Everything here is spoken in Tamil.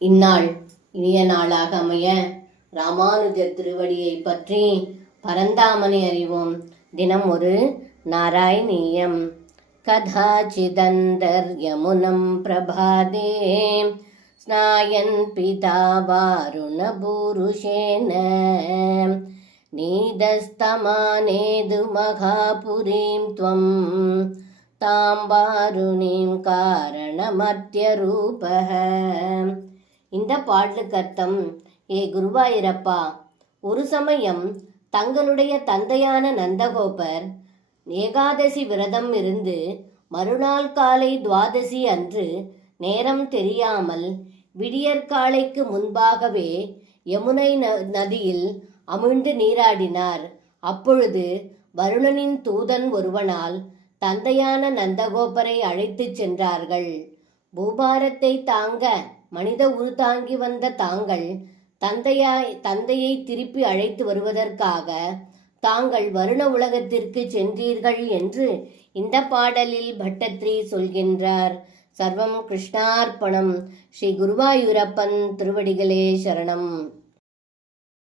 இந்நாள் இனிய நாளாக அமைய ராமானுஜர் திருவடியை பற்றி பரந்தாமனை அறிவோம். தினம் ஒரு நாராயணீயம். கதாச்சிதந்தர் யமுனம் பிரபாதே ஸ்நாயன் பிதா வாருண பூருஷேன நீதஸ்தமானேது மகாபுரீம் த்வம் தாம்பாருணீம் காரணமத்யரூபஹ. இந்த பாடலுக்கு அர்த்தம்: ஏ குருவாயூரப்பா, ஒரு சமயம் தங்களுடைய தந்தையான நந்தகோபர் ஏகாதசி விரதம் இருந்து மறுநாள் காலை துவாதசி அன்று நேரம் தெரியாமல் விடியற்காலைக்கு முன்பாகவே யமுனை நதியில் அமிழ்ந்து நீராடினார். அப்பொழுது வருணனின் தூதன் ஒருவனால் தந்தையான நந்தகோபரை அழைத்துச் சென்றார்கள். பூபாரத்தை தாங்க மனித உரு தாங்கி வந்த தாங்கள் தந்தையை திருப்பி அழைத்து வருவதற்காக தாங்கள் வருண உலகத்திற்கு சென்றீர்கள் என்று இந்த பாடலில் பட்டத்ரி சொல்கின்றார். சர்வம் கிருஷ்ணார்ப்பணம். ஸ்ரீ குருவாயூரப்பன் திருவடிகளே சரணம்.